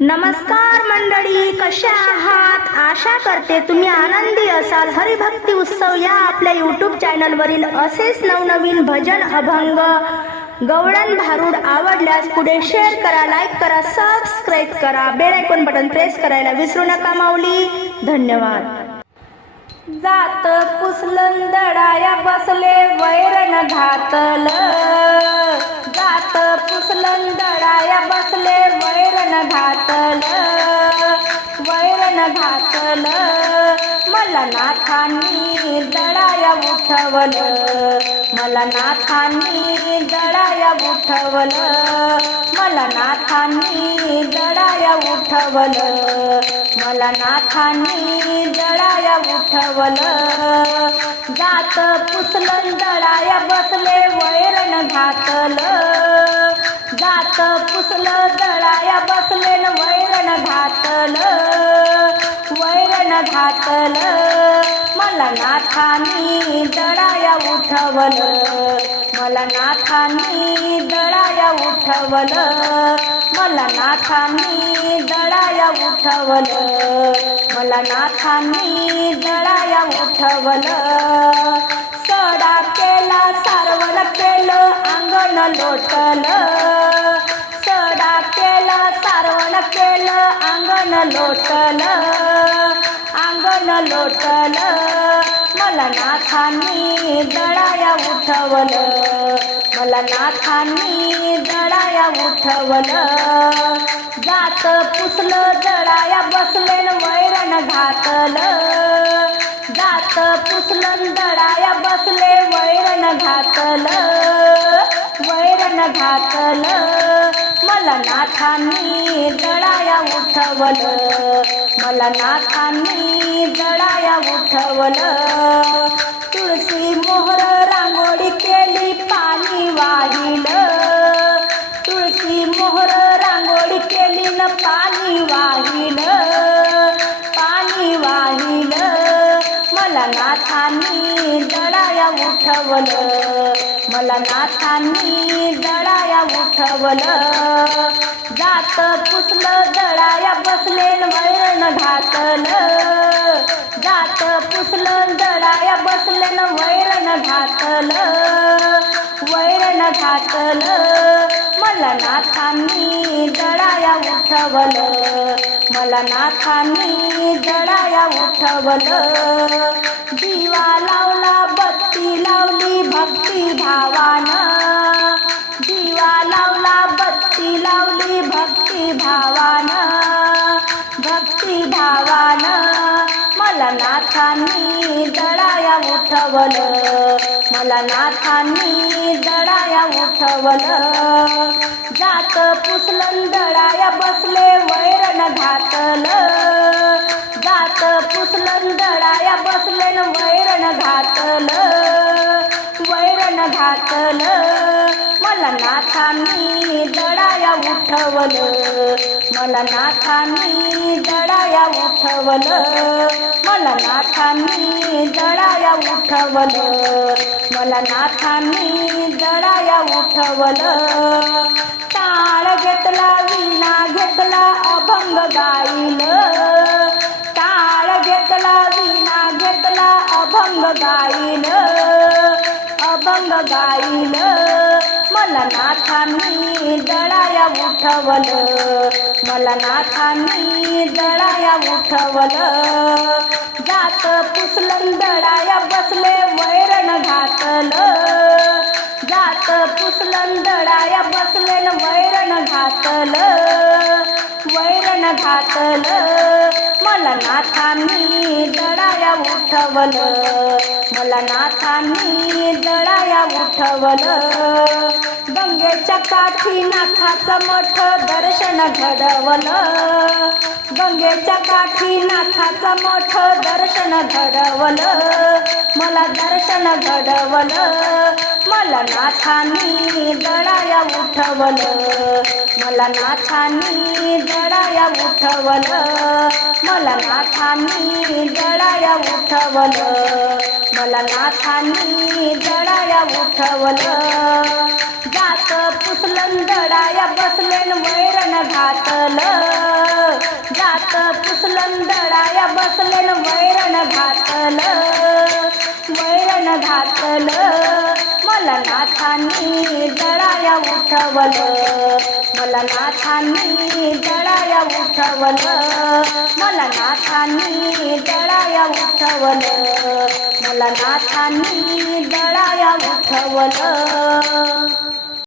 नमस्कार मंडळी, कशा आहात? आशा करते तुम्ही आनंदी असाल. हरिभक्ती उत्सव या आपल्या यूट्यूब चॅनलवरील असेच नवनवीन भजन, अभंग, गवळण, भारूड आवडल्यास पुढे शेअर करा, लाईक करा, सबस्क्राईब करा, बेल आयकॉन बटन प्रेस करायला विसरू नका माऊली. धन्यवाद. जात पुसलन दडाया बसले वैरण घातल, जात पुसलन दडाया बसले वैरण घातल, वैरण घातल. मला नाथांनी दडाया उठवल, मला नाथांनी दडाया उठवल, मला नाथांनी दडाया उठवल, मला नाथांनी दडाया उठवल. जात पुसलन दडाया बसले वैरण घातल, जात पुसल दडाया बसले वैरण घातल, वैरण घातल. मला नाथांनी दडाया उठवल, मला नाथांनी दडाया उठवल, मला नाथांनी दडाया उठवल, मला नाथांनी दडाया उठवल. सडा केला सारवण केलं अंगण लोटल, सडा केला सारवण केलं अंगण लोटल, अंगण लोटल. मला नाथांनी दडाया उठवल, मला नाथांनी दडाया उठवल. जात पुसल दडाया बसले वैरण घातल, जात पुसलन दडाया बसले वैरण घातल, वैरण घातल. मला नाथांनी दडाया उठवल, मला नाथांनी दडाया उठवल. तुळशी मोहर रांगोळी केली पाणी वाहिल, तुळशी मोहर रांगोळी केली न पाणी वाहिल, पाणी वाहिल. मला नाथांनी दडाया उठवल, मला नाथांनी दडाया उठवल. जात पुसल दडाया बसले वैरण घातल, जात पुसल दडाया बसले वैरण घातल, वैरण घातल. मला नाथांनी दडाया उठवल, मला नाथांनी दडाया उठवल. दिवा लावला बत्ती लावली भक्ती भावान, दिवा लावला बत्ती लावली भक्ती भावान, भक्ती भावान. मला नाथांनी दडाया उठवल, मला नाथांनी दडाया उठवल. जात पुसलन दडाया बसले वैरण घातल, जात पुसलन दडाया बसले वैरण घातल, वैरण घातल. मला नाथांनी दडाया उठवल, मला नाथांनी दडाया उठवल, मला नाथांनी दडाया उठवल, मला नाथांनी दडाया उठवल. टाळ घेतला विणा घेतला अभंग गाईल, टाळ घेतला विणा घेतला अभंग गाईल, अभंग गाईल. मला नाथांनी दडाया उठवल, मला नाथांनी दडाया उठवल. जात पुसलन दडाया बसले वैरण घातल, जात पुसलन दडाया बसले वैरण घातल, वैरण घातल. मला नाथांनी दडाया उठवल, मला नाथांनी दडाया उठवल. गंगेच्या काठी नाथाचं मोठं दर्शन घडवल, गंगेच्या काठी नाथाचं मोठं दर्शन घडवल, मला दर्शन घडवल. मला नाथांनी दडाया उठवल, मला नाथांनी दडाया उठवल, मला नाथांनी दडाया उठवल, मला नाथांनी दडाया उठवल. जात पुसलन दडाया बसलेन वैरण घातलं बसलन दळाया बसलेन वैरण घातलं मला नाथांनी दळाया उठवलं मला नाथांनी दळाया उठवलं मला नाथांनी दळाया उठवलं मला नाथांनी दळाया उठवलं